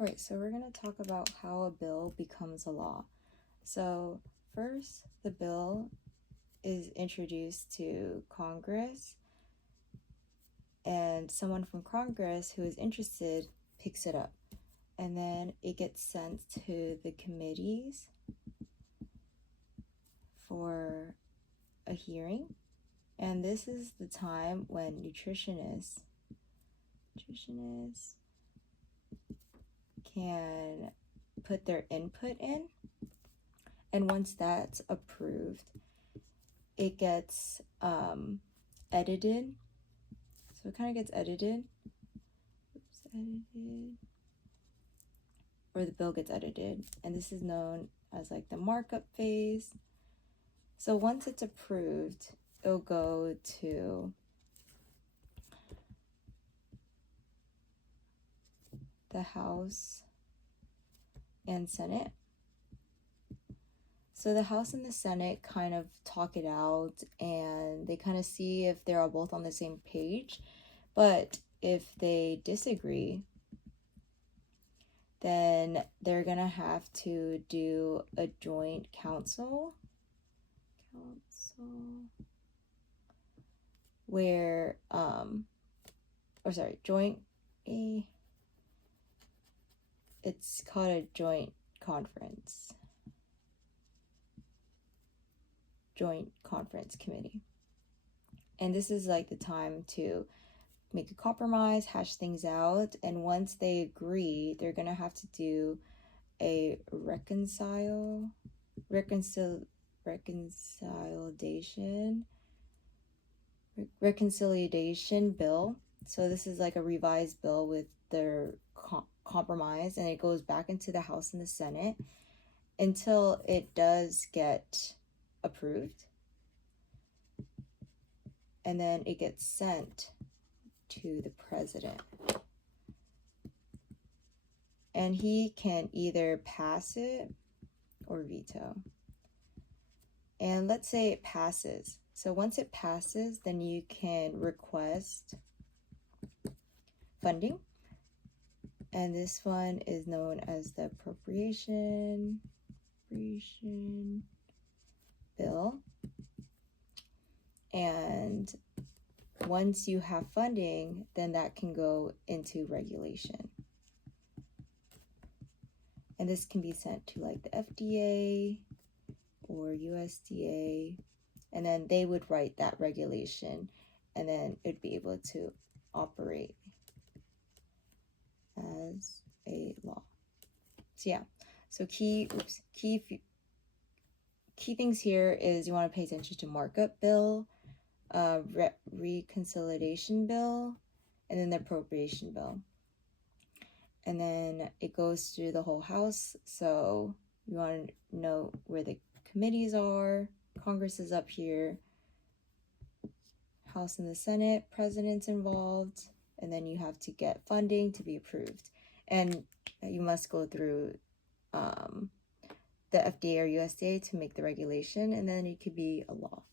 Alright, so we're going to talk about how a bill becomes a law. So first, the bill is introduced to Congress, and someone from Congress who is interested picks it up. And then it gets sent to the committees for a hearing. And this is the time when nutritionists can put their input in. And once that's approved, it gets edited. So it kind of gets edited. Or the bill gets edited. And this is known as like the markup phase. So once it's approved, it'll go to the House and Senate. So the House and the Senate kind of talk it out, and they kind of see if they're all both on the same page. But if they disagree, then they're gonna have to do a joint where it's called a joint conference committee. And this is like the time to make a compromise, hash things out, and once they agree, they're gonna have to do a reconciliation bill. So this is like a revised bill with their compromise, and it goes back into the House and the Senate until it does get approved, and then it gets sent to the president, and he can either pass it or veto. And let's say it passes. So once it passes, then you can request funding, and this one is known as the appropriation bill. And once you have funding, then that can go into regulation. And this can be sent to like the FDA or USDA, and then they would write that regulation, and then it'd be able to operate as a law. So yeah, so key things here is you want to pay attention to markup bill, reconciliation bill, and then the appropriation bill. And then it goes through the whole House, so you want to know where the committees are. Congress is up here, House and the Senate, president's involved, and then you have to get funding to be approved. And you must go through the FDA or USDA to make the regulation, and then it could be a law.